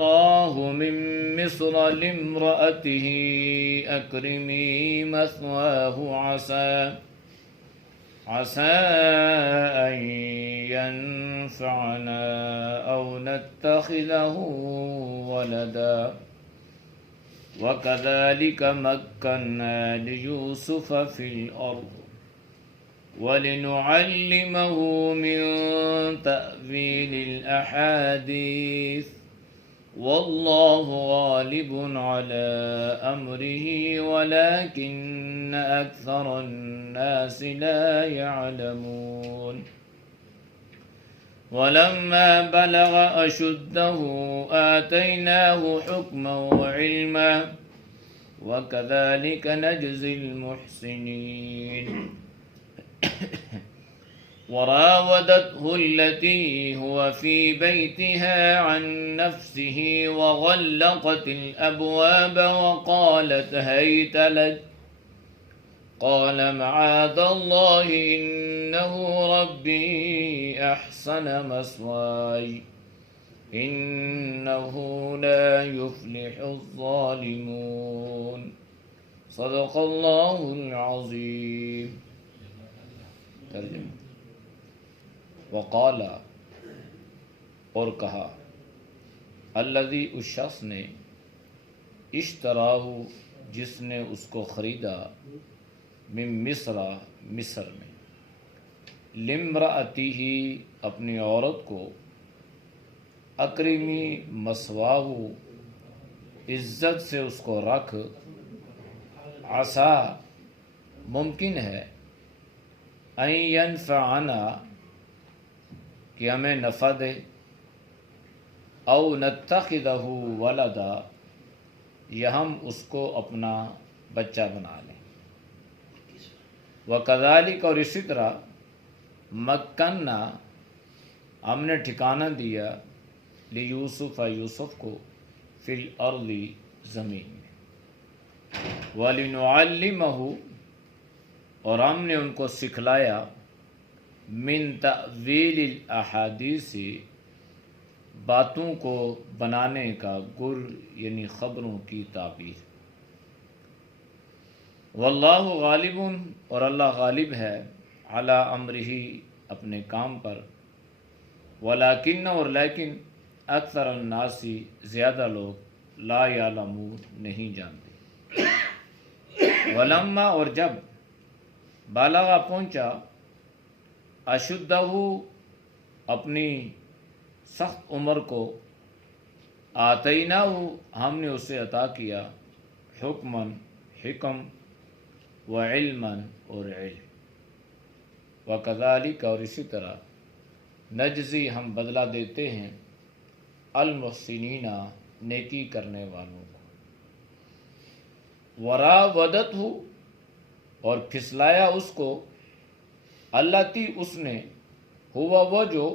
راه من مصر لامرأته أكرمي مثواه عسى أن ينفعنا أو نتخذه ولدا وكذلك مكنا ليوسف في الأرض ولنعلمه من تأويل الأحاديث والله غالب على أمره ولكن أكثر الناس لا يعلمون ولما بلغ أشده آتيناه حكما وعلما وكذلك نجزي المحسنين وراودته التي هو في بيتها عن نفسه وغلقت الأبواب وقالت هيت لك قال معاذ الله إنه ربي أحسن مثواي إنه لا يفلح الظالمون صدق اللہ العظیم. ترجمہ. وقال اور کہا الذی اس شخص نے اشتراہ جس نے اس کو خریدا من مصر مصر میں لامرأتہ اپنی عورت کو اکرمی مثواہ عزت سے اس کو رکھ عسیٰ ممکن ہے ان ینفعنا کہ ہمیں نفع دے او نتخذہ ولدا یا ہم اس کو اپنا بچہ بنا لیں. وکذالک اور اسی طرح مکننا ہم نے ٹھکانہ دیا لیوسف یوسف کو فی الارض زمین میں وَلِنُعَلِّمَهُ اور ہم نے ان کو سکھلایا من تأویل الاحادیث باتوں کو بنانے کا گر یعنی خبروں کی تعبیر. واللہ غالب اور اللہ غالب ہے علی امرہ اپنے کام پر ولیکن اور لیکن اکثر الناس زیادہ لوگ لا یعلمون نہیں جانتے. ولما اور جب بالغ پہنچا اشدہ اپنی سخت عمر کو آتیناہ ہم نے اسے عطا کیا حکماً حکم وعلماً اور علم وکذالک اور اسی طرح نجزی ہم بدلہ دیتے ہیں المحسنین نیکی کرنے والوں کو. وراودتہ اور پھسلایا اس کو التی اس نے ہوا وہ جو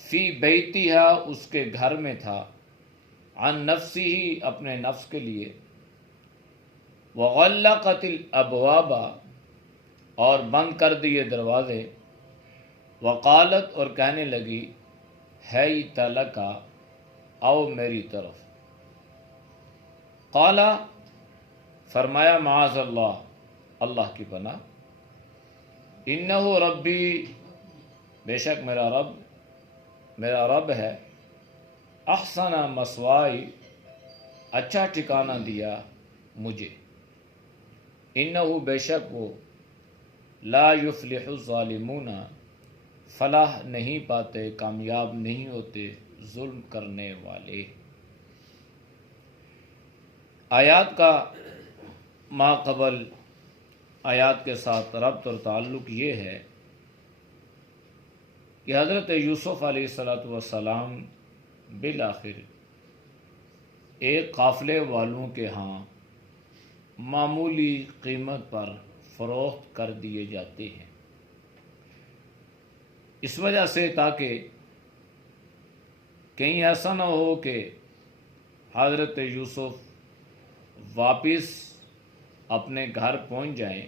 فی بیتہا اس کے گھر میں تھا عن نفسہ اپنے نفس کے لیے وغلقت الابواب اور بند کر دیے دروازے وقالت اور کہنے لگی ہیت لک او میری طرف. قالا فرمایا معاذ اللہ اللہ کی پناہ انہ ربی بے شک میرا رب ہے احسن مثوائی اچھا ٹھکانہ دیا مجھے انہ بے شک وہ لا یفلح الظالمون فلاح نہیں پاتے کامیاب نہیں ہوتے ظلم کرنے والے. آیات کا ما قبل آیات کے ساتھ ربط اور تعلق یہ ہے کہ حضرت یوسف علیہ السلام بالآخر ایک قافلے والوں کے ہاں معمولی قیمت پر فروخت کر دیے جاتے ہیں. اس وجہ سے تاکہ کہیں ایسا نہ ہو کہ حضرت یوسف واپس اپنے گھر پہنچ جائیں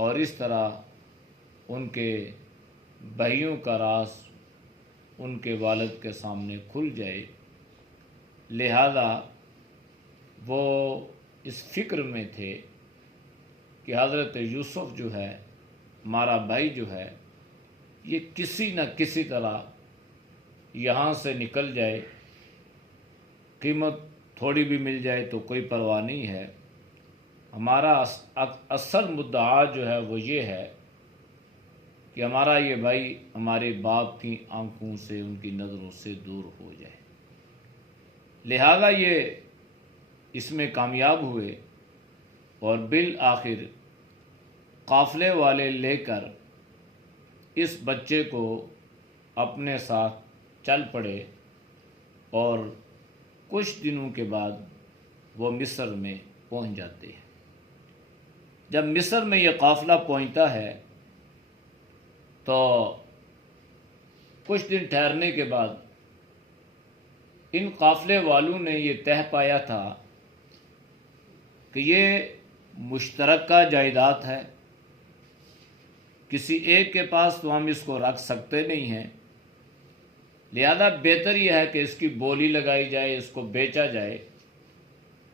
اور اس طرح ان کے بھائیوں کا راز ان کے والد کے سامنے کھل جائے لہذا وہ اس فکر میں تھے کہ حضرت یوسف جو ہے، ہمارا بھائی جو ہے، یہ کسی نہ کسی طرح یہاں سے نکل جائے، قیمت تھوڑی بھی مل جائے تو کوئی پرواہ نہیں ہے، ہمارا اصل مدعا جو ہے وہ یہ ہے کہ ہمارا یہ بھائی ہمارے باپ کی آنکھوں سے، ان کی نظروں سے دور ہو جائے۔ لہذا یہ اس میں کامیاب ہوئے اور بالآخر قافلے والے لے کر اس بچے کو اپنے ساتھ چل پڑے اور کچھ دنوں کے بعد وہ مصر میں پہنچ جاتے ہیں۔ جب مصر میں یہ قافلہ پہنچتا ہے تو کچھ دن ٹھہرنے کے بعد ان قافلے والوں نے یہ طے پایا تھا کہ یہ مشترکہ جائیداد ہے، کسی ایک کے پاس تو ہم اس کو رکھ سکتے نہیں ہیں، لہذا بہتر یہ ہے کہ اس کی بولی لگائی جائے، اس کو بیچا جائے،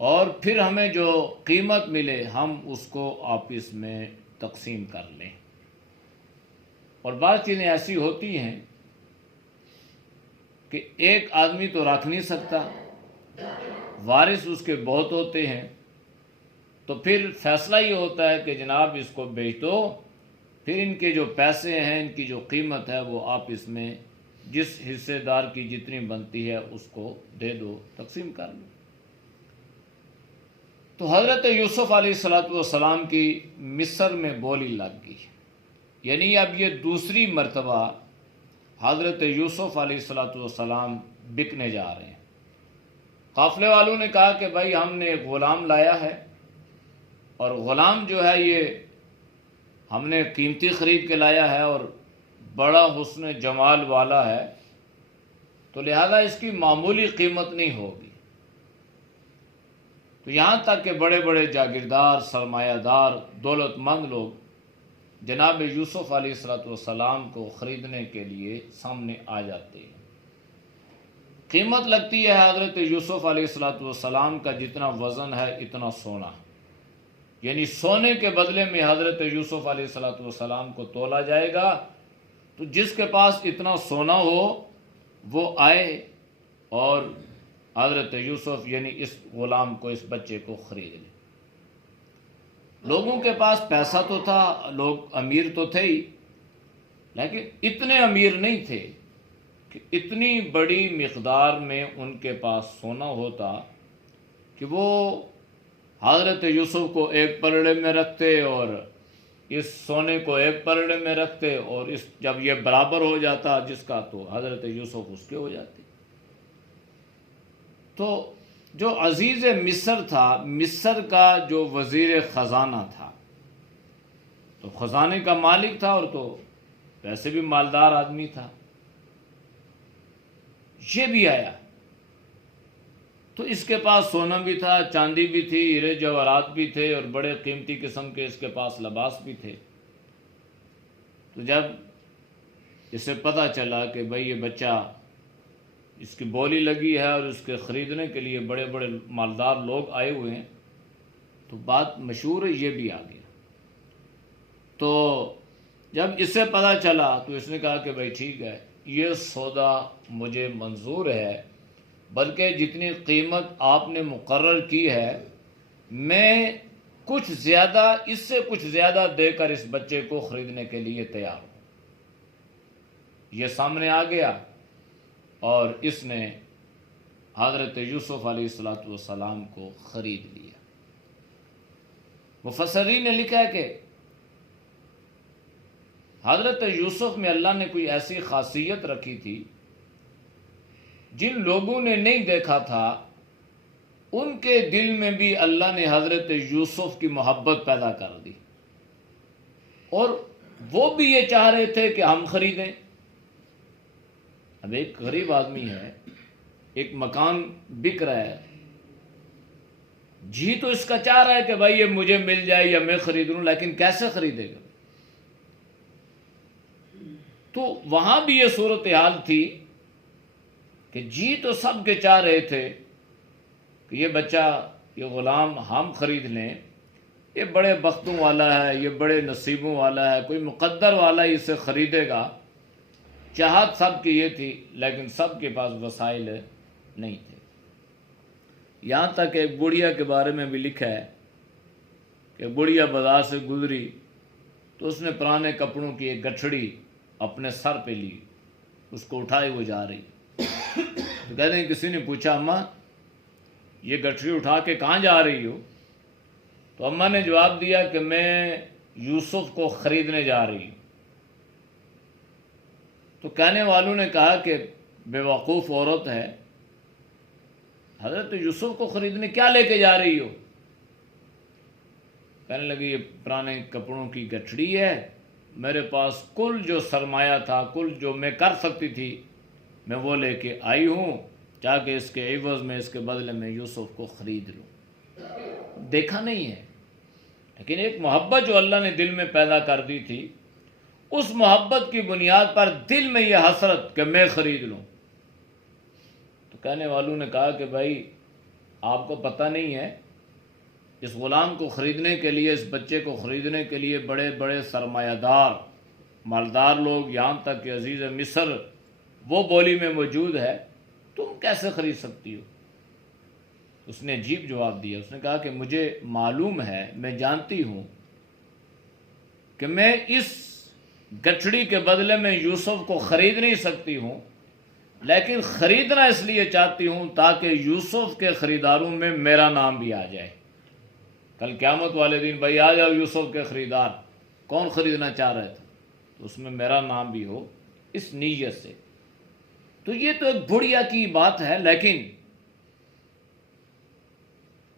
اور پھر ہمیں جو قیمت ملے ہم اس کو آپس میں تقسیم کر لیں۔ اور بعض چیزیں ایسی ہوتی ہیں کہ ایک آدمی تو رکھ نہیں سکتا، وارث اس کے بہت ہوتے ہیں، تو پھر فیصلہ یہ ہوتا ہے کہ جناب اس کو بیچ دو، پھر ان کے جو پیسے ہیں، ان کی جو قیمت ہے، وہ آپ اس میں جس حصے دار کی جتنی بنتی ہے اس کو دے دو، تقسیم کر لو۔ تو حضرت یوسف علیہ السلام کی مصر میں بولی لگ گئی، یعنی اب یہ دوسری مرتبہ حضرت یوسف علیہ السلام بکنے جا رہے ہیں۔ قافلے والوں نے کہا کہ بھائی ہم نے ایک غلام لایا ہے، اور غلام جو ہے یہ ہم نے قیمتی خرید کے لایا ہے اور بڑا حسن جمال والا ہے، تو لہذا اس کی معمولی قیمت نہیں ہوگی۔ تو یہاں تک کہ بڑے بڑے جاگیردار، سرمایہ دار، دولت مند لوگ جناب یوسف علیہ السلام کو خریدنے کے لیے سامنے آ جاتے ہیں۔ قیمت لگتی ہے حضرت یوسف علیہ السلام کا جتنا وزن ہے اتنا سونا، یعنی سونے کے بدلے میں حضرت یوسف علیہ السلام کو تولا جائے گا، تو جس کے پاس اتنا سونا ہو وہ آئے اور حضرت یوسف یعنی اس غلام کو، اس بچے کو خرید لے۔ لوگوں کے پاس پیسہ تو تھا، لوگ امیر تو تھے ہی، لیکن اتنے امیر نہیں تھے کہ اتنی بڑی مقدار میں ان کے پاس سونا ہوتا کہ وہ حضرت یوسف کو ایک پلڑے میں رکھتے اور اس سونے کو ایک پلڑے میں رکھتے، اور اس جب یہ برابر ہو جاتا جس کا تو حضرت یوسف اس کے ہو جاتے۔ تو جو عزیز مصر تھا، مصر کا جو وزیر خزانہ تھا، تو خزانے کا مالک تھا اور تو ویسے بھی مالدار آدمی تھا، یہ بھی آیا تو اس کے پاس سونا بھی تھا، چاندی بھی تھی، ہیرے جواہرات بھی تھے، اور بڑے قیمتی قسم کے اس کے پاس لباس بھی تھے۔ تو جب اسے پتہ چلا کہ بھئی یہ بچہ، اس کی بولی لگی ہے اور اس کے خریدنے کے لیے بڑے بڑے مالدار لوگ آئے ہوئے ہیں، تو بات مشہور ہے، یہ بھی آ گیا۔ تو جب اسے پتہ چلا تو اس نے کہا کہ بھئی ٹھیک ہے، یہ سودا مجھے منظور ہے، بلکہ جتنی قیمت آپ نے مقرر کی ہے میں کچھ زیادہ، اس سے کچھ زیادہ دے کر اس بچے کو خریدنے کے لیے تیار ہوں۔ یہ سامنے آ گیا اور اس نے حضرت یوسف علیہ السلام کو خرید لیا۔ مفسرین نے لکھا ہے کہ حضرت یوسف میں اللہ نے کوئی ایسی خاصیت رکھی تھی، جن لوگوں نے نہیں دیکھا تھا ان کے دل میں بھی اللہ نے حضرت یوسف کی محبت پیدا کر دی، اور وہ بھی یہ چاہ رہے تھے کہ ہم خریدیں۔ اب ایک غریب آدمی ہے، ایک مکان بک رہا ہے، جی تو اس کا چاہ رہا ہے کہ بھائی یہ مجھے مل جائے یا میں خرید لوں، لیکن کیسے خریدے گا؟ تو وہاں بھی یہ صورتحال تھی کہ جی تو سب کے چاہ رہے تھے، کہ یہ بچہ، یہ غلام ہم خرید لیں، یہ بڑے بختوں والا ہے، یہ بڑے نصیبوں والا ہے، کوئی مقدر والا ہی اسے خریدے گا۔ چاہت سب کی یہ تھی، لیکن سب کے پاس وسائل نہیں تھے۔ یہاں تک ایک بڑھیا کے بارے میں بھی لکھا ہے کہ بڑھیا بازار سے گزری تو اس نے پرانے کپڑوں کی ایک گٹھڑی اپنے سر پہ لی، اس کو اٹھائے وہ جا رہی۔ تو کہتے ہیں کسی نے پوچھا، اماں یہ گٹھڑی اٹھا کے کہاں جا رہی ہو؟ تو اماں نے جواب دیا کہ میں یوسف کو خریدنے جا رہی ہوں۔ تو کہنے والوں نے کہا کہ بے وقوف عورت ہے، حضرت یوسف کو خریدنے کیا لے کے جا رہی ہو؟ کہنے لگی یہ پرانے کپڑوں کی گٹھڑی ہے، میرے پاس کل جو سرمایہ تھا، کل جو میں کر سکتی تھی، میں وہ لے کے آئی ہوں تاکہ اس کے عوض میں، اس کے بدلے میں یوسف کو خرید لوں۔ دیکھا نہیں ہے، لیکن ایک محبت جو اللہ نے دل میں پیدا کر دی تھی، اس محبت کی بنیاد پر دل میں یہ حسرت کہ میں خرید لوں۔ تو کہنے والوں نے کہا کہ بھائی آپ کو پتہ نہیں ہے، اس غلام کو خریدنے کے لیے، اس بچے کو خریدنے کے لیے بڑے بڑے سرمایہ دار، مالدار لوگ، یہاں تک کہ عزیز مصر وہ بولی میں موجود ہے، تم کیسے خرید سکتی ہو؟ اس نے عجیب جواب دیا، اس نے کہا کہ مجھے معلوم ہے، میں جانتی ہوں کہ میں اس گٹھڑی کے بدلے میں یوسف کو خرید نہیں سکتی ہوں، لیکن خریدنا اس لیے چاہتی ہوں تاکہ یوسف کے خریداروں میں میرا نام بھی آ جائے۔ کل قیامت والے دن بھائی آ جاؤ یوسف کے خریدار، کون خریدنا چاہ رہے تھے، تو اس میں میرا نام بھی ہو، اس نیت سے۔ تو یہ تو ایک بڑھیا کی بات ہے، لیکن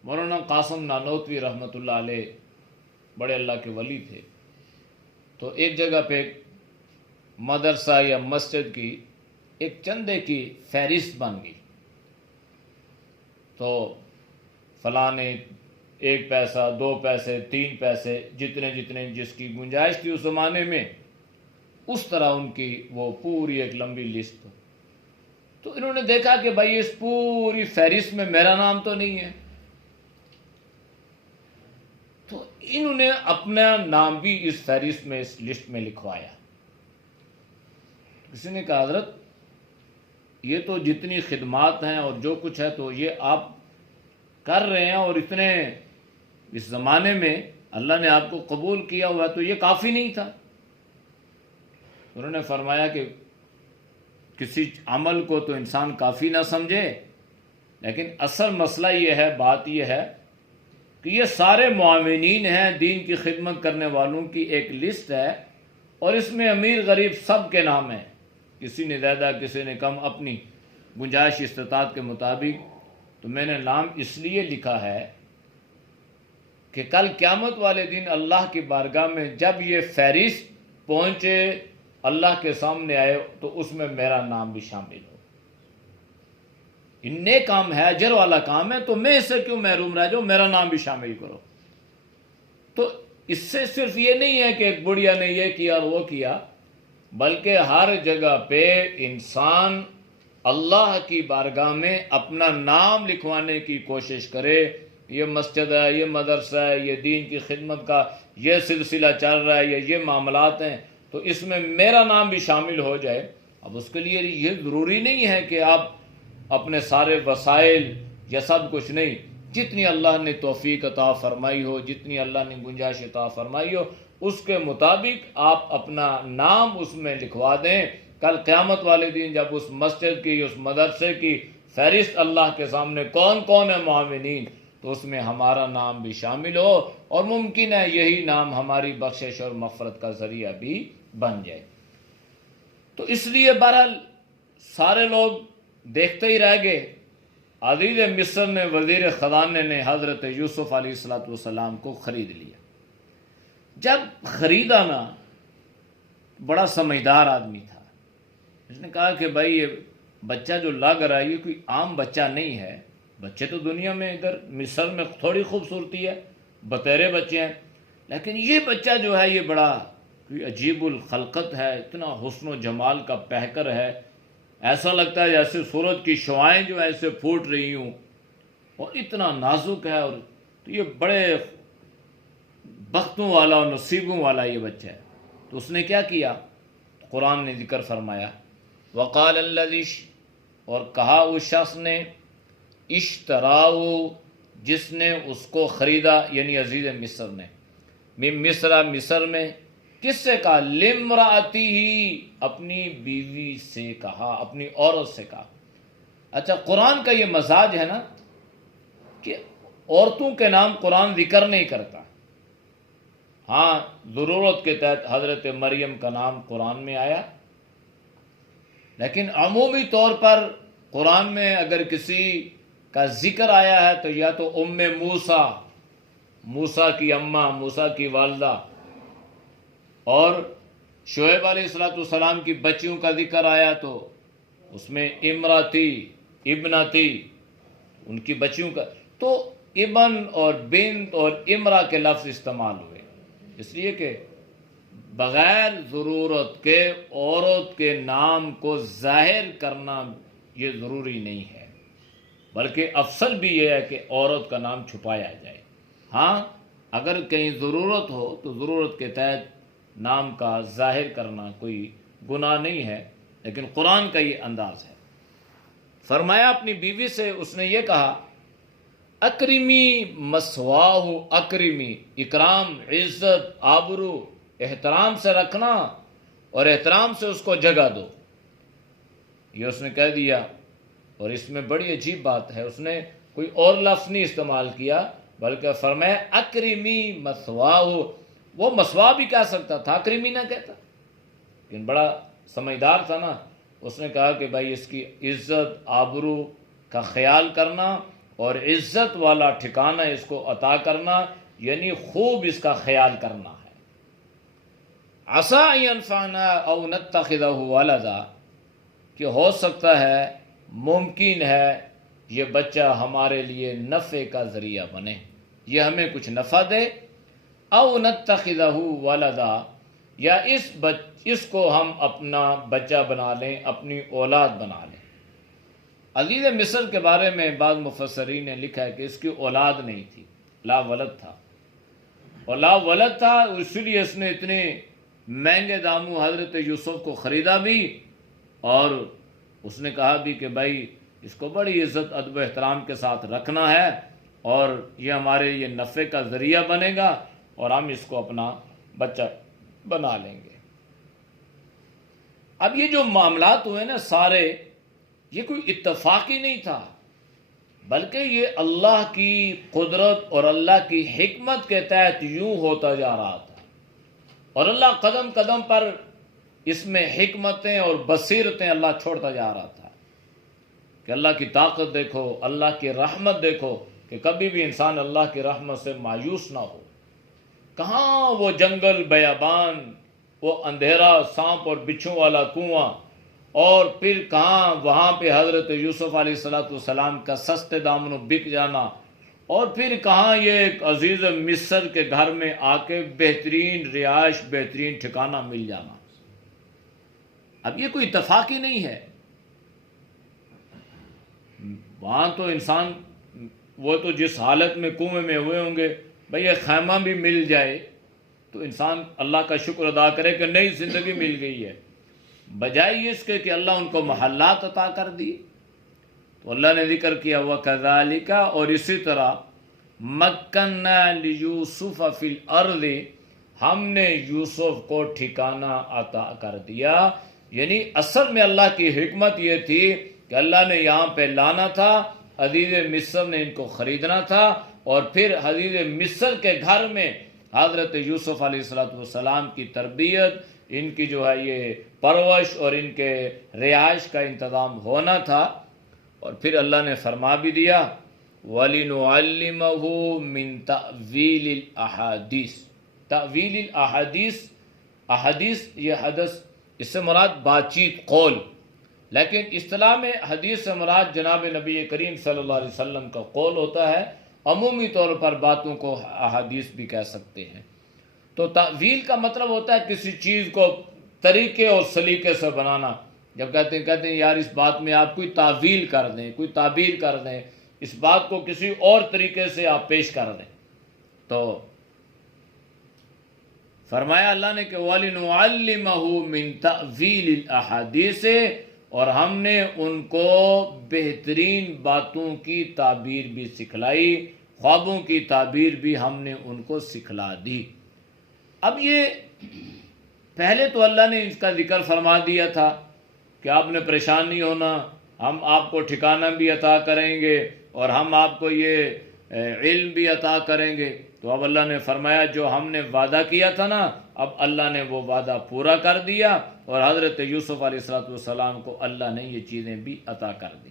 مولانا قاسم نانوتوی رحمۃ اللہ علیہ بڑے اللہ کے ولی تھے، تو ایک جگہ پہ ایک مدرسہ یا مسجد کی ایک چندے کی فہرست بن گئی، تو فلاں نے 1 پیسہ، 2 پیسے، 3 پیسے، جتنے جتنے جس کی گنجائش تھی اس زمانے میں، اس طرح ان کی وہ پوری ایک لمبی لسٹ۔ تو انہوں نے دیکھا کہ بھائی اس پوری فہرست میں میرا نام تو نہیں ہے، تو انہوں نے اپنا نام بھی اس فہرست میں، اس لسٹ میں لکھوایا۔ کسی نے کہا حضرت یہ تو جتنی خدمات ہیں اور جو کچھ ہے تو یہ آپ کر رہے ہیں، اور اتنے اس زمانے میں اللہ نے آپ کو قبول کیا ہوا، تو یہ کافی نہیں تھا؟ انہوں نے فرمایا کہ کسی عمل کو تو انسان کافی نہ سمجھے، لیکن اصل مسئلہ یہ ہے، بات یہ ہے کہ یہ سارے معاونین ہیں، دین کی خدمت کرنے والوں کی ایک لسٹ ہے، اور اس میں امیر غریب سب کے نام ہیں، کسی نے زیادہ کسی نے کم، اپنی گنجائش استطاعت کے مطابق۔ تو میں نے نام اس لیے لکھا ہے کہ کل قیامت والے دن اللہ کی بارگاہ میں جب یہ فہرست پہنچے، اللہ کے سامنے آئے، تو اس میں میرا نام بھی شامل ہو۔ نیک کام ہے، اجر والا کام ہے، تو میں اس سے کیوں محروم رہ جاؤں، میرا نام بھی شامل کرو۔ تو اس سے صرف یہ نہیں ہے کہ ایک بڑھیا نے یہ کیا اور وہ کیا، بلکہ ہر جگہ پہ انسان اللہ کی بارگاہ میں اپنا نام لکھوانے کی کوشش کرے۔ یہ مسجد ہے، یہ مدرسہ ہے، یہ دین کی خدمت کا یہ سلسلہ چل رہا ہے، یہ معاملات ہیں، تو اس میں میرا نام بھی شامل ہو جائے۔ اب اس کے لیے یہ ضروری نہیں ہے کہ آپ اپنے سارے وسائل یا سب کچھ نہیں، جتنی اللہ نے توفیق عطا فرمائی ہو، جتنی اللہ نے گنجائش عطا فرمائی ہو، اس کے مطابق آپ اپنا نام اس میں لکھوا دیں۔ کل قیامت والے دن جب اس مسجد کی، اس مدرسے کی فہرست اللہ کے سامنے کون کون ہے معاونین، تو اس میں ہمارا نام بھی شامل ہو، اور ممکن ہے یہی نام ہماری بخشش اور مغفرت کا ذریعہ بھی بن جائے۔ تو اس لیے بہرحال سارے لوگ دیکھتے ہی رہ گئے۔ عزیز مصر نے، وزیر خزانے نے حضرت یوسف علیہ السلام کو خرید لیا۔ جب خریدا نا، بڑا سمجھدار آدمی تھا، اس نے کہا کہ بھائی یہ بچہ جو لگ رہا ہے یہ کوئی عام بچہ نہیں ہے، بچے تو دنیا میں ادھر مصر میں تھوڑی خوبصورتی ہے، بطیرے بچے ہیں، لیکن یہ بچہ جو ہے یہ بڑا کوئی عجیب الخلقت ہے، اتنا حسن و جمال کا پہکر ہے، ایسا لگتا ہے جیسے سورج کی شعائیں جو ایسے پھوٹ رہی ہوں۔ اور اتنا نازک ہے، اور تو یہ بڑے بختوں والا اور نصیبوں والا یہ بچہ ہے۔ تو اس نے کیا کیا؟ قرآن نے ذکر فرمایا وقال الذی، اور کہا اس شخص نے، اشتراؤ، جس نے اس کو خریدا، یعنی عزیز مصر نے، من مصر، مصر میں، کس سے کہا؟ لامرأتی ہی، اپنی بیوی سے کہا، اپنی عورت سے کہا۔ اچھا، قرآن کا یہ مزاج ہے نا کہ عورتوں کے نام قرآن ذکر نہیں کرتا۔ ہاں، ضرورت کے تحت حضرت مریم کا نام قرآن میں آیا، لیکن عمومی طور پر قرآن میں اگر کسی کا ذکر آیا ہے تو یا تو ام موسیٰ، موسیٰ کی اماں، موسیٰ کی والدہ، اور شعیب علیہ السلام کی بچیوں کا ذکر آیا تو اس میں امراتی، ابنتی، ان کی بچیوں کا، تو ابن اور بنت اور امرا کے لفظ استعمال ہوئے، اس لیے کہ بغیر ضرورت کے عورت کے نام کو ظاہر کرنا یہ ضروری نہیں ہے، بلکہ افضل بھی یہ ہے کہ عورت کا نام چھپایا جائے۔ ہاں، اگر کہیں ضرورت ہو تو ضرورت کے تحت نام کا ظاہر کرنا کوئی گناہ نہیں ہے، لیکن قرآن کا یہ انداز ہے۔ فرمایا اپنی بیوی سے اس نے یہ کہا، اکرمی مسواہ، اکرمی، اکرام، عزت، آبرو، احترام سے رکھنا اور احترام سے اس کو جگہ دو، یہ اس نے کہہ دیا۔ اور اس میں بڑی عجیب بات ہے، اس نے کوئی اور لفظ نہیں استعمال کیا، بلکہ فرمایا اکرمی مسواہ۔ وہ مسوا بھی کہہ سکتا تھا، اکرمی نہ کہتا، لیکن بڑا سمجھدار تھا نا، اس نے کہا کہ بھائی اس کی عزت آبرو کا خیال کرنا اور عزت والا ٹھکانہ اس کو عطا کرنا، یعنی خوب اس کا خیال کرنا ہے۔ عسیٰ ان ینفعنا او نتخذہ ولدا، کہ ہو سکتا ہے، ممکن ہے یہ بچہ ہمارے لیے نفع کا ذریعہ بنے، یہ ہمیں کچھ نفع دے، او نتخذہ ولدا، یا اس کو ہم اپنا بچہ بنا لیں، اپنی اولاد بنا لیں۔ عزیز مصر کے بارے میں بعض مفسرین نے لکھا ہے کہ اس کی اولاد نہیں تھی، لا ولد تھا، اور لا ولد تھا اس لیے اس نے اتنے مہنگے داموں حضرت یوسف کو خریدا بھی، اور اس نے کہا بھی کہ بھائی اس کو بڑی عزت ادب و احترام کے ساتھ رکھنا ہے، اور یہ ہمارے یہ نفع کا ذریعہ بنے گا، اور ہم اس کو اپنا بچہ بنا لیں گے۔ اب یہ جو معاملات ہوئے نا سارے، یہ کوئی اتفاقی نہیں تھا، بلکہ یہ اللہ کی قدرت اور اللہ کی حکمت کے تحت یوں ہوتا جا رہا تھا، اور اللہ قدم قدم پر اس میں حکمتیں اور بصیرتیں اللہ چھوڑتا جا رہا تھا، کہ اللہ کی طاقت دیکھو، اللہ کی رحمت دیکھو، کہ کبھی بھی انسان اللہ کی رحمت سے مایوس نہ ہو۔ کہاں وہ جنگل بیابان، وہ اندھیرا، سانپ اور بچھو والا کنواں، اور پھر کہاں وہاں پہ حضرت یوسف علیہ السلام کا سستے دامنوں بک جانا، اور پھر کہاں یہ ایک عزیز مصر کے گھر میں آ کے بہترین رہائش، بہترین ٹھکانہ مل جانا۔ اب یہ کوئی اتفاقی نہیں ہے، وہاں تو انسان، وہ تو جس حالت میں کنویں میں ہوئے ہوں گے، بھئی یہ خیمہ بھی مل جائے تو انسان اللہ کا شکر ادا کرے کہ نئی زندگی مل گئی ہے، بجائے اس کے کہ اللہ ان کو محلات عطا کر دی۔ تو اللہ نے ذکر کیا وَكَذَلِكَ، اور اسی طرح مَكَّنَّا لِيُوسُفَ فِي الْأَرْضِ، ہم نے یوسف کو ٹھکانہ عطا کر دیا، یعنی اصل میں اللہ کی حکمت یہ تھی کہ اللہ نے یہاں پہ لانا تھا، عزیز مصر نے ان کو خریدنا تھا، اور پھر عزیز مصر کے گھر میں حضرت یوسف علیہ السلام کی تربیت، ان کی جو ہے یہ پرورش اور ان کے رہائش کا انتظام ہونا تھا۔ اور پھر اللہ نے فرما بھی دیا وَلِنُعَلِّمَهُ مِن تَأْوِيلِ الْأَحَادِيثِ، تأویل الاحادیث، احادیث یہ حدث، اس سے مراد بات چیت، قول، لیکن اصطلاح میں حدیث سے مراد جناب نبی کریم صلی اللہ علیہ وسلم کا قول ہوتا ہے، عمومی طور پر باتوں کو احادیث بھی کہہ سکتے ہیں۔ تو تأویل کا مطلب ہوتا ہے کسی چیز کو طریقے اور سلیقے سے بنانا۔ جب کہتے ہیں یار اس بات میں آپ کوئی تعویل کر دیں، کوئی تعبیر کر دیں، اس بات کو کسی اور طریقے سے آپ پیش کر دیں. تو فرمایا اللہ نے کہ وَلِنُعَلِّمَهُ مِن تَأْوِيلِ الْأَحَادِيثِ، اور ہم نے ان کو بہترین باتوں کی تعبیر بھی سکھلائی، خوابوں کی تعبیر بھی ہم نے ان کو سکھلا دی. اب یہ پہلے تو اللہ نے اس کا ذکر فرما دیا تھا کہ آپ نے پریشان نہیں ہونا، ہم آپ کو ٹھکانہ بھی عطا کریں گے اور ہم آپ کو یہ علم بھی عطا کریں گے. تو اب اللہ نے فرمایا جو ہم نے وعدہ کیا تھا نا، اب اللہ نے وہ وعدہ پورا کر دیا، اور حضرت یوسف علیہ السلام کو اللہ نے یہ چیزیں بھی عطا کر دی.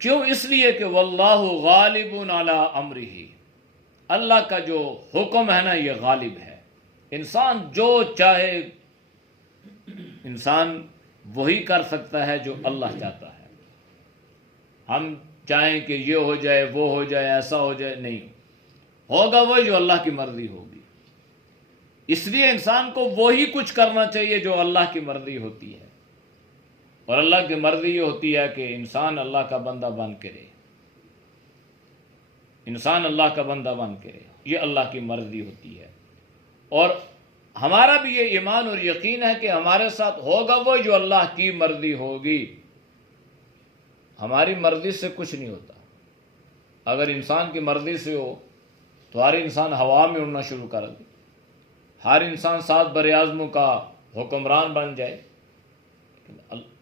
کیوں؟ اس لیے کہ واللہ غالب علی امرہ، اللہ کا جو حکم ہے نا یہ غالب ہے. انسان جو چاہے انسان وہی کر سکتا ہے جو اللہ چاہتا ہے. ہم چاہیں کہ یہ ہو جائے، وہ ہو جائے، ایسا ہو جائے، نہیں ہوگا وہی جو اللہ کی مرضی ہوگی. اس لیے انسان کو وہی کچھ کرنا چاہیے جو اللہ کی مرضی ہوتی ہے، اور اللہ کی مرضی یہ ہوتی ہے کہ انسان اللہ کا بندہ بن کے رہے، انسان اللہ کا بندہ بن کے رہے، یہ اللہ کی مرضی ہوتی ہے. اور ہمارا بھی یہ ایمان اور یقین ہے کہ ہمارے ساتھ ہوگا وہ جو اللہ کی مرضی ہوگی. ہماری مرضی سے کچھ نہیں ہوتا. اگر انسان کی مرضی سے ہو تو ہر انسان ہوا میں اڑنا شروع کر دے، ہر انسان 7 براعظموں کا حکمران بن جائے.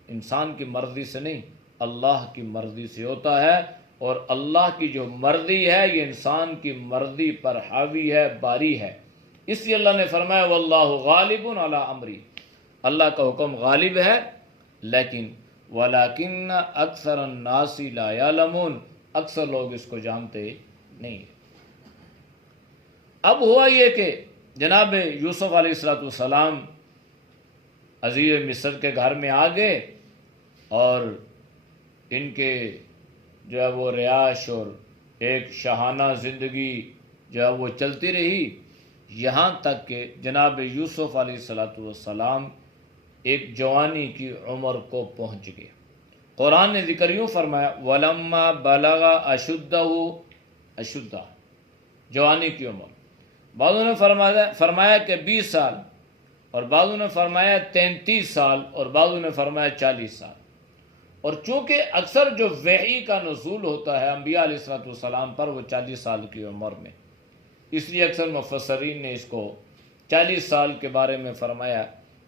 انسان کی مرضی سے نہیں، اللہ کی مرضی سے ہوتا ہے. اور اللہ کی جو مرضی ہے یہ انسان کی مرضی پر حاوی ہے، باری ہے. اس لیے اللہ نے فرمایا واللہ غالب علی امری، اللہ کا حکم غالب ہے، لیکن ولیکن اکثر الناس لا یعلمون، اکثر لوگ اس کو جانتے نہیں. اب ہوا یہ کہ جناب یوسف علیہ السلام عزیز مصر کے گھر میں آ گئے، اور ان کے جو ہے وہ رہائش اور ایک شاہانہ زندگی جو ہے وہ چلتی رہی، یہاں تک کہ جناب یوسف علیہ السلام ایک جوانی کی عمر کو پہنچ گئے. قرآن نے ذکر یوں فرمایا وَلَمَّا بَلَغَ أَشُدَّهُ، اشدہ جوانی کی عمر. بعضوں نے فرمایا کہ 20 سال، اور بعضوں نے فرمایا 33 سال، اور بعضوں نے فرمایا 40 سال. اور چونکہ اکثر جو وحی کا نزول ہوتا ہے انبیاء علیہ السلام پر وہ 40 سال کی عمر میں، اس لیے اکثر مفسرین نے اس کو 40 سال کے بارے میں فرمایا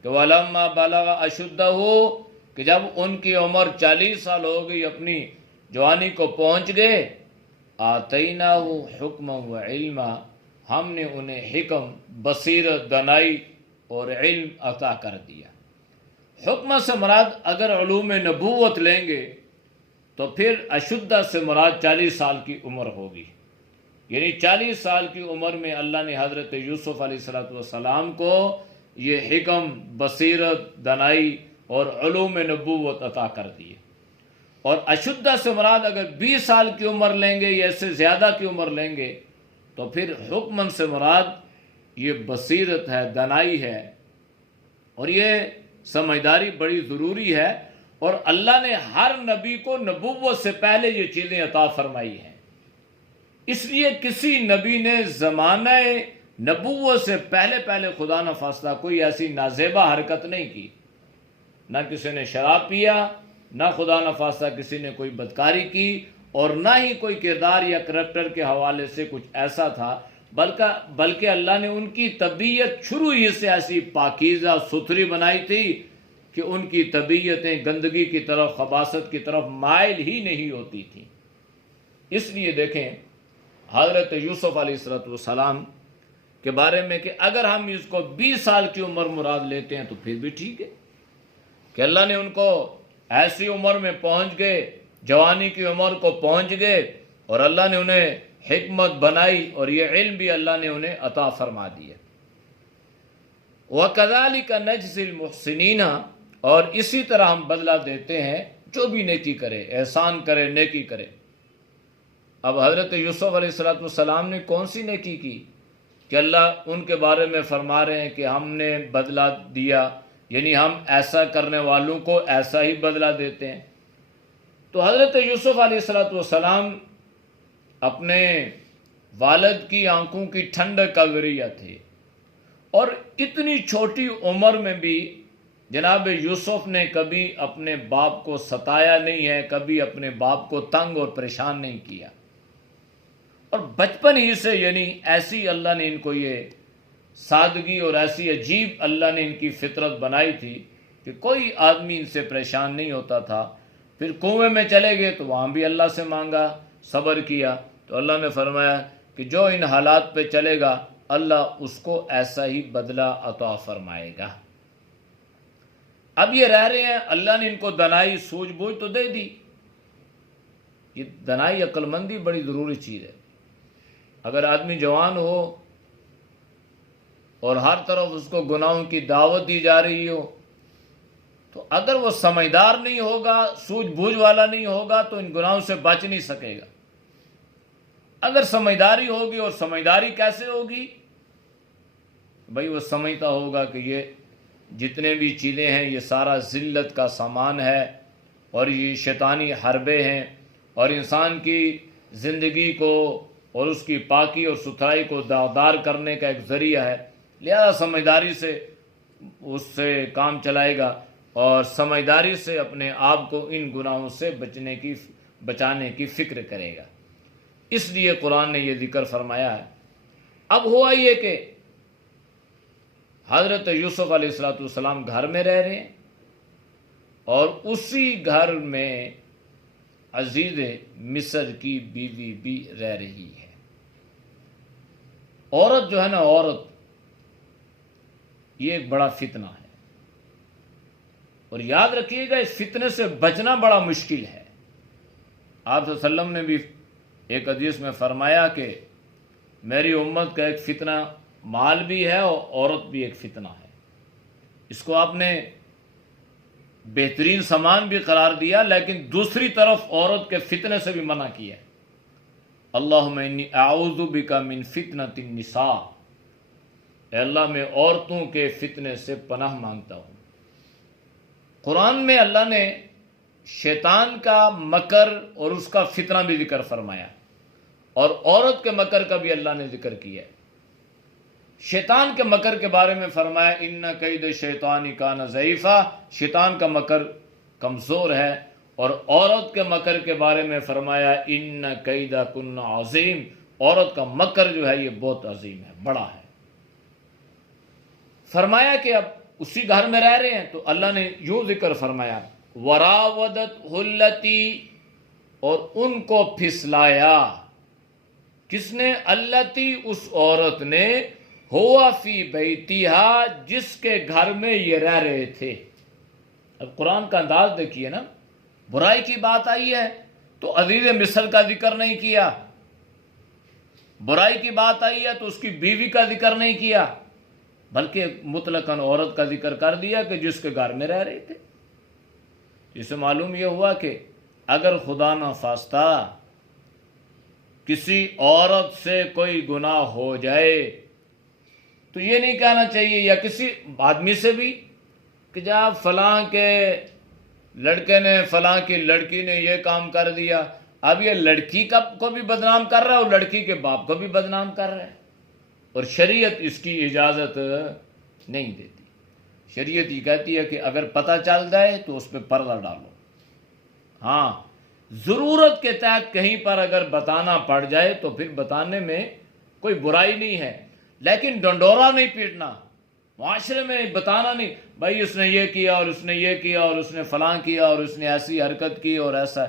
کہ وَلَمَّا بَلَغَ أَشُدَّهُ، کہ جب ان کی عمر 40 سال ہو گئی، اپنی جوانی کو پہنچ گئے، آتَيْنَاهُ حُكْمًا وَعِلْمًا، ہم نے انہیں حکم، بصیرت، دانائی اور علم عطا کر دیا. حکم سے مراد اگر علوم نبوت لیں گے تو پھر اشدہ سے مراد 40 سال کی عمر ہوگی. یعنی 40 سال کی عمر میں اللہ نے حضرت یوسف علیہ السلام کو یہ حکم، بصیرت، دانائی اور علوم نبوت عطا کر دیے. اور اشدہ سے مراد اگر 20 سال کی عمر لیں گے یا اس سے زیادہ کی عمر لیں گے تو پھر حکم سے مراد یہ بصیرت ہے، دانائی ہے، اور یہ سمجھداری بڑی ضروری ہے. اور اللہ نے ہر نبی کو نبوت سے پہلے یہ چیزیں عطا فرمائی ہیں. اس لیے کسی نبی نے زمانہ نبوت سے پہلے خدا نہ خواستہ کوئی ایسی نازیبہ حرکت نہیں کی. نہ کسی نے شراب پیا، نہ خدا نہ خواستہ کسی نے کوئی بدکاری کی، اور نہ ہی کوئی کردار یا کریکٹر کے حوالے سے کچھ ایسا تھا، بلکہ اللہ نے ان کی طبیعت شروع ہی سے ایسی پاکیزہ ستھری بنائی تھی کہ ان کی طبیعتیں گندگی کی طرف، خباثت کی طرف مائل ہی نہیں ہوتی تھیں. اس لیے دیکھیں حضرت یوسف علیہ السلام کے بارے میں کہ اگر ہم اس کو 20 سال کی عمر مراد لیتے ہیں تو پھر بھی ٹھیک ہے کہ اللہ نے ان کو ایسی عمر میں پہنچ گئے، جوانی کی عمر کو پہنچ گئے، اور اللہ نے انہیں حکمت بنائی اور یہ علم بھی اللہ نے انہیں عطا فرما دیا. وَكَذَلِكَ نَجْزِي الْمُحْسِنِينَ، اور اسی طرح ہم بدلہ دیتے ہیں جو بھی نیکی کرے، احسان کرے، نیکی کرے. اب حضرت یوسف علیہ السلام نے کون سی نیکی کی کہ اللہ ان کے بارے میں فرما رہے ہیں کہ ہم نے بدلہ دیا، یعنی ہم ایسا کرنے والوں کو ایسا ہی بدلہ دیتے ہیں. تو حضرت یوسف علیہ السلام اپنے والد کی آنکھوں کی ٹھنڈک کا ذریعہ تھے، اور اتنی چھوٹی عمر میں بھی جناب یوسف نے کبھی اپنے باپ کو ستایا نہیں ہے، کبھی اپنے باپ کو تنگ اور پریشان نہیں کیا، اور بچپن ہی سے یعنی ایسی اللہ نے ان کو یہ سادگی اور ایسی عجیب اللہ نے ان کی فطرت بنائی تھی کہ کوئی آدمی ان سے پریشان نہیں ہوتا تھا۔ پھر کنویں میں چلے گئے تو وہاں بھی اللہ سے مانگا، صبر کیا، تو اللہ نے فرمایا کہ جو ان حالات پہ چلے گا اللہ اس کو ایسا ہی بدلہ عطا فرمائے گا۔ اب یہ رہ رہے ہیں، اللہ نے ان کو دنائی سوجھ بوجھ تو دے دی۔ یہ دنائی عقل مندی بڑی ضروری چیز ہے۔ اگر آدمی جوان ہو اور ہر طرف اس کو گناہوں کی دعوت دی جا رہی ہو، تو اگر وہ سمجھدار نہیں ہوگا، سوجھ بوجھ والا نہیں ہوگا تو ان گناہوں سے بچ نہیں سکے گا۔ اگر سمجھداری ہوگی، اور سمجھداری کیسے ہوگی؟ بھائی وہ سمجھتا ہوگا کہ یہ جتنے بھی چیزیں ہیں یہ سارا ذلت کا سامان ہے، اور یہ شیطانی حربے ہیں، اور انسان کی زندگی کو اور اس کی پاکی اور ستھرائی کو داغدار کرنے کا ایک ذریعہ ہے، لہذا سمجھداری سے اس سے کام چلائے گا، اور سمجھداری سے اپنے آپ کو ان گناہوں سے بچانے کی فکر کرے گا۔ اس لیے قرآن نے یہ ذکر فرمایا ہے۔ اب ہوا یہ کہ حضرت یوسف علیہ السلام گھر میں رہ رہے ہیں، اور اسی گھر میں عزیز مصر کی بیوی بھی رہ رہی ہے۔ عورت جو ہے نا، عورت یہ ایک بڑا فتنہ ہے، اور یاد رکھیے گا اس فتنے سے بچنا بڑا مشکل ہے۔ آپ صلی اللہ علیہ وسلم نے بھی ایک حدیث میں فرمایا کہ میری امت کا ایک فتنہ مال بھی ہے اور عورت بھی ایک فتنہ ہے۔ اس کو آپ نے بہترین سامان بھی قرار دیا، لیکن دوسری طرف عورت کے فتنے سے بھی منع کیا۔ اللہم انی اعوذ بک من فتنۃ النساء، اے اللہ میں عورتوں کے فتنے سے پناہ مانگتا ہوں۔ قرآن میں اللہ نے شیطان کا مکر اور اس کا فتنہ بھی ذکر فرمایا، اور عورت کے مکر کا بھی اللہ نے ذکر کیا۔ شیطان کے مکر کے بارے میں فرمایا ان کید شیطان کان ضعیفا، شیطان کا مکر کمزور ہے، اور عورت کے مکر کے بارے میں فرمایا ان کیدکن عظیم، عورت کا مکر جو ہے یہ بہت عظیم ہے، بڑا ہے۔ فرمایا کہ اب اسی گھر میں رہ رہے ہیں تو اللہ نے یوں ذکر فرمایا وراودت التی، اور ان کو پھسلایا، کس نے؟ التی، اس عورت نے، ہوا فی بیتہا، جس کے گھر میں یہ رہ رہے تھے۔ اب قرآن کا انداز دیکھیے نا، برائی کی بات آئی ہے تو عزیز مصر کا ذکر نہیں کیا، برائی کی بات آئی ہے تو اس کی بیوی کا ذکر نہیں کیا، بلکہ مطلقاً عورت کا ذکر کر دیا کہ جس کے گھر میں رہ رہے تھے۔ اس سے معلوم یہ ہوا کہ اگر خدا نہ خواستہ کسی عورت سے کوئی گناہ ہو جائے تو یہ نہیں کہنا چاہیے، یا کسی آدمی سے بھی، کہ جب فلاں کے لڑکے نے، فلاں کی لڑکی نے یہ کام کر دیا، اب یہ لڑکی کو بھی بدنام کر رہا ہے اور لڑکی کے باپ کو بھی بدنام کر رہا ہے، اور شریعت اس کی اجازت نہیں دیتی۔ شریعت یہ کہتی ہے کہ اگر پتہ چل جائے تو اس پہ پردہ ڈالو، ہاں ضرورت کے تحت کہیں پر اگر بتانا پڑ جائے تو پھر بتانے میں کوئی برائی نہیں ہے، لیکن ڈنڈورا نہیں پیٹنا، معاشرے میں بتانا نہیں، بھائی اس نے یہ کیا اور اس نے یہ کیا اور اس نے فلاں کیا اور اس نے ایسی حرکت کی اور ایسا۔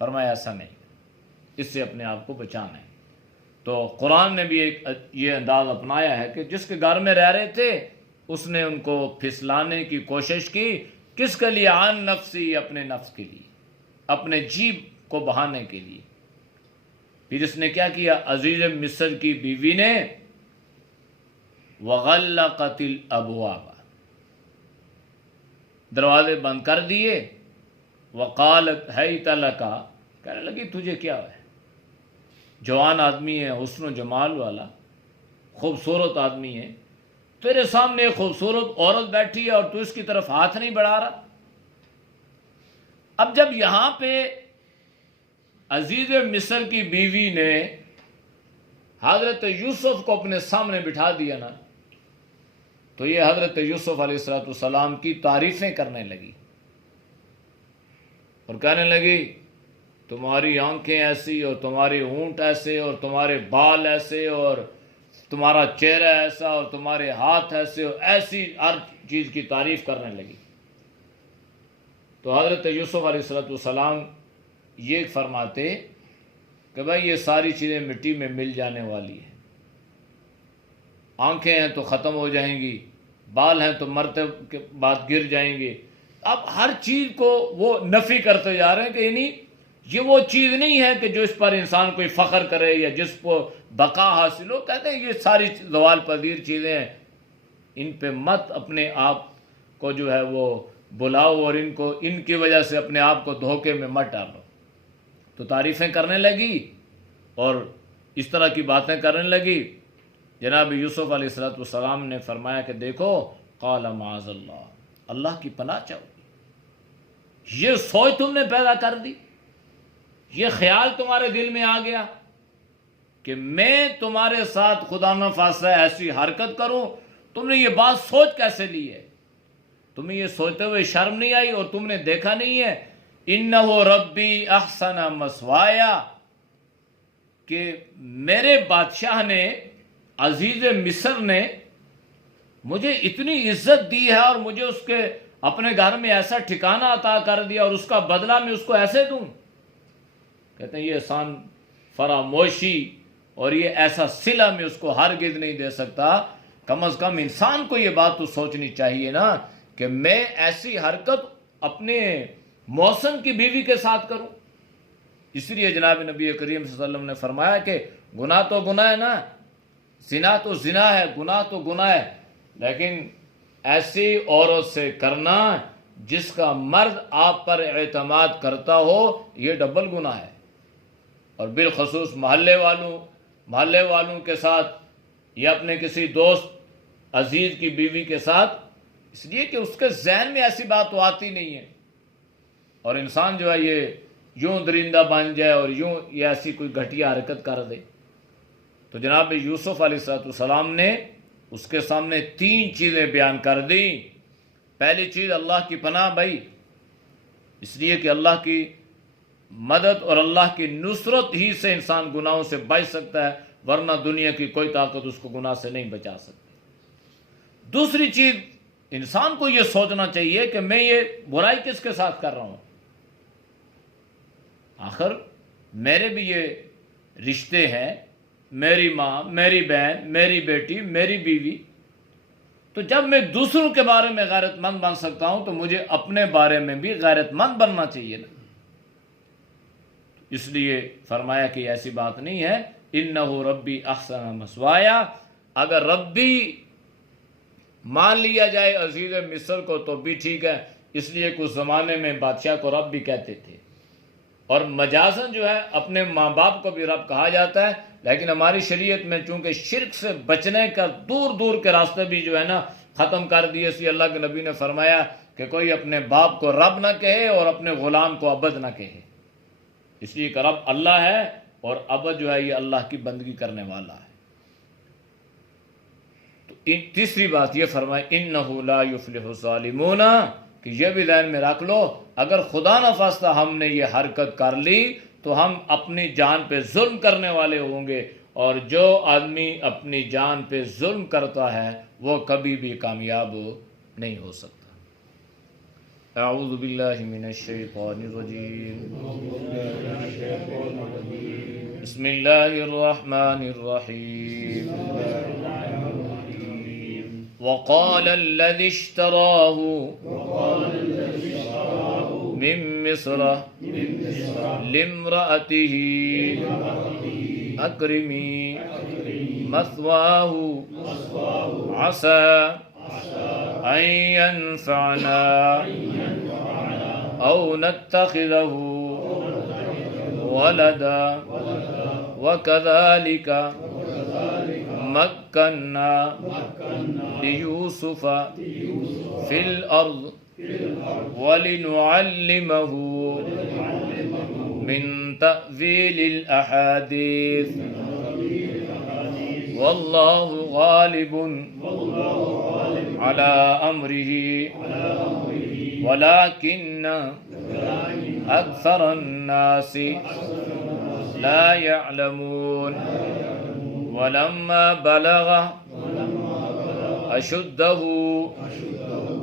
فرمایا ایسا نہیں، اس سے اپنے آپ کو بچانا ہے۔ تو قرآن نے بھی ایک یہ انداز اپنایا ہے کہ جس کے گھر میں رہ رہے تھے اس نے ان کو پھسلانے کی کوشش کی، کس کے لیے؟ عن نفسی، اپنے نفس کے لیے، اپنے جیب کو بہانے کے لیے۔ پھر اس نے کیا کیا؟ عزیز مصر کی بیوی نے وغلقت الابواب، دروازے بند کر دیے، وقالت حیت لک، کہنے لگی تجھے کیا ہے؟ جوان آدمی ہے، حسن و جمال والا، خوبصورت آدمی ہے، تیرے سامنے ایک خوبصورت عورت بیٹھی ہے اور تو اس کی طرف ہاتھ نہیں بڑھا رہا۔ اب جب یہاں پہ عزیز مصر کی بیوی نے حضرت یوسف کو اپنے سامنے بٹھا دیا نا، تو یہ حضرت یوسف علیہ السلام کی تعریفیں کرنے لگی اور کہنے لگی تمہاری آنکھیں ایسی اور تمہارے ہونٹ ایسے اور تمہارے بال ایسے اور تمہارا چہرہ ایسا اور تمہارے ہاتھ ایسے اور ایسی ہر چیز کی تعریف کرنے لگی۔ تو حضرت یوسف علیہ السلام یہ فرماتے کہ بھائی یہ ساری چیزیں مٹی میں مل جانے والی ہیں، آنکھیں ہیں تو ختم ہو جائیں گی، بال ہیں تو مرتے کے بعد گر جائیں گے۔ اب ہر چیز کو وہ نفی کرتے جا رہے ہیں کہ یعنی یہ وہ چیز نہیں ہے کہ جو اس پر انسان کوئی فخر کرے یا جس کو بقا حاصل ہو۔ کہتے ہیں یہ ساری زوال پذیر چیزیں ہیں، ان پہ مت اپنے آپ کو جو ہے وہ بلاؤ اور ان کی وجہ سے اپنے آپ کو دھوکے میں مت ڈالو۔ تو تعریفیں کرنے لگی اور اس طرح کی باتیں کرنے لگی۔ جناب یوسف علیہ السلام نے فرمایا کہ دیکھو قال معاذ اللہ، اللہ کی پناہ چاہو، یہ سوچ تم نے پیدا کر دی، یہ خیال تمہارے دل میں آ گیا کہ میں تمہارے ساتھ خدا نخواستہ ایسی حرکت کروں۔ تم نے یہ بات سوچ کیسے لی ہے؟ تمہیں یہ سوچتے ہوئے شرم نہیں آئی اور تم نے دیکھا نہیں ہے انہ ربی احسن مثوایا کہ میرے بادشاہ نے، عزیز مصر نے مجھے اتنی عزت دی ہے اور مجھے اس کے اپنے گھر میں ایسا ٹھکانہ عطا کر دیا اور اس کا بدلہ میں اس کو ایسے دوں۔ کہتے ہیں یہ احسان فراموشی اور یہ ایسا صلہ میں اس کو ہرگز نہیں دے سکتا۔ کم از کم انسان کو یہ بات تو سوچنی چاہیے نا کہ میں ایسی حرکت اپنے محسن کی بیوی کے ساتھ کروں۔ اس لیے جناب نبی کریم صلی اللہ علیہ وسلم نے فرمایا کہ گناہ تو گناہ ہے نا، زنا تو زنا ہے، گناہ تو گناہ ہے، لیکن ایسی عورت سے کرنا جس کا مرد آپ پر اعتماد کرتا ہو یہ ڈبل گناہ ہے۔ اور بالخصوص محلے والوں کے ساتھ یا اپنے کسی دوست عزیز کی بیوی کے ساتھ، اس لیے کہ اس کے ذہن میں ایسی بات تو آتی نہیں ہے اور انسان جو ہے یہ یوں درندہ بن جائے اور یوں یہ ایسی کوئی گھٹیا حرکت کر دے۔ تو جناب یوسف علیہ السلام نے اس کے سامنے 3 چیزیں بیان کر دی۔ پہلی چیز اللہ کی پناہ بھائی، اس لیے کہ اللہ کی مدد اور اللہ کی نصرت ہی سے انسان گناہوں سے بچ سکتا ہے، ورنہ دنیا کی کوئی طاقت اس کو گناہ سے نہیں بچا سکتی۔ دوسری چیز انسان کو یہ سوچنا چاہیے کہ میں یہ برائی کس کے ساتھ کر رہا ہوں، آخر میرے بھی یہ رشتے ہیں، میری ماں، میری بہن، میری بیٹی، میری بیوی۔ تو جب میں دوسروں کے بارے میں غیرت مند بن سکتا ہوں تو مجھے اپنے بارے میں بھی غیرت مند بننا چاہیے نا۔ اس لیے فرمایا کہ ایسی بات نہیں ہے انہ ربی احسن مثوایا، اگر ربی مان لیا جائے عزیز مصر کو تو بھی ٹھیک ہے، اس لیے کہ اس زمانے میں بادشاہ کو رب بھی کہتے تھے اور مجازن جو ہے اپنے ماں باپ کو بھی رب کہا جاتا ہے، لیکن ہماری شریعت میں چونکہ شرک سے بچنے کا دور دور کے راستے بھی جو ہے نا ختم کر دیے، اس لیے اللہ کے نبی نے فرمایا کہ کوئی اپنے باپ کو رب نہ کہے اور اپنے غلام کو عبد نہ کہے، اس لیے کہ رب اللہ ہے اور عبد جو ہے یہ اللہ کی بندگی کرنے والا ہے۔ تو تیسری بات یہ فرمائے انہ لا یفلح الظالمون، کہ یہ بھی ذہن میں رکھ لو اگر خدا نخواستہ ہم نے یہ حرکت کر لی تو ہم اپنی جان پہ ظلم کرنے والے ہوں گے، اور جو آدمی اپنی جان پہ ظلم کرتا ہے وہ کبھی بھی کامیاب نہیں ہو سکتا۔ اعوذ باللہ من الشیطان الرجیم، بسم اللہ الرحمن الرحیم۔ وقال الذي اشتراه من مصر لامرأته أكرمي مثواه عسى أن ينفعنا أو نتخذه ولدا وكذلك مكنا ليوسف في الأرض ولنعلمه من تأويل الأحاديث والله غالب على أمره ولكن أكثر الناس لا يعلمون ولما بلغ أشده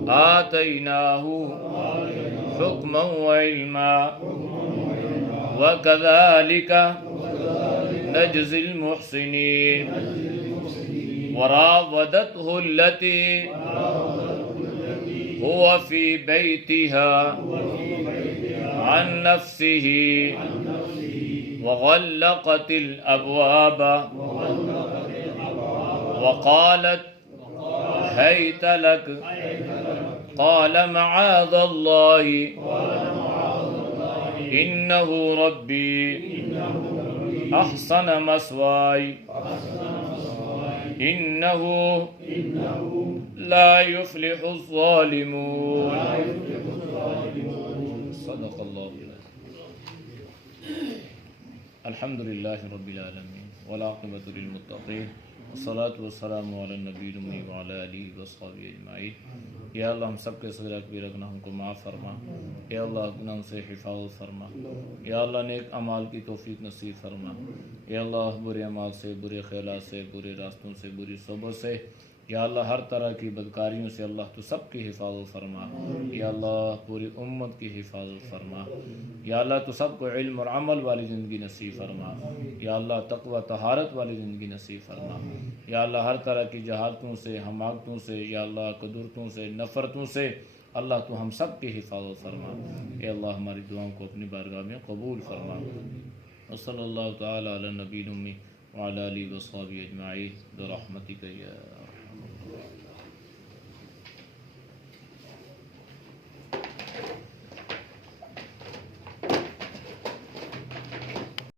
آتيناه حكما وعلما وكذلك نجزي المحسنين وراودته التي هو في بيتها عن نفسه وغلقت الأبواب وقالت هيت لك قال معاذ الله إنه ربي أحسن مثواي إنه لا يفلح الظالمون صدق الله العظيم. الحمد لله رب العالمين والعاقبة للمتقين والصلاة والسلام على النبي الأمي وعلى آله وصحبه أجمعين. یا اللہ ہم سب کے صغیرہ کبیرہ گناہوں کو معاف فرما، یا اللہ گناہوں سے حفاظت فرما، یا اللہ نیک اعمال کی توفیق نصیب فرما، یا اللہ برے اعمال سے، برے خیالات سے، برے راستوں سے، بری صحبت سے، یا اللہ ہر طرح کی بدکاریوں سے اللہ تو سب کی حفاظت فرما، یا اللہ پوری امت کی حفاظت فرما، یا اللہ تو سب کو علم اور عمل والی زندگی نصیب فرما، یا اللہ تقوی طہارت والی زندگی نصیب فرما، یا اللہ ہر طرح کی جہالتوں سے، حماقتوں سے، یا اللہ قدرتوں سے، نفرتوں سے اللہ تو ہم سب کی حفاظت فرما، اے اللہ ہماری دعاؤں کو اپنی بارگاہ میں قبول فرما۔ وصلی اللہ تعالی علی نبی الامی وعلی آلہ وصحبہ اجمعین برحمتک یا ارحم الراحمین۔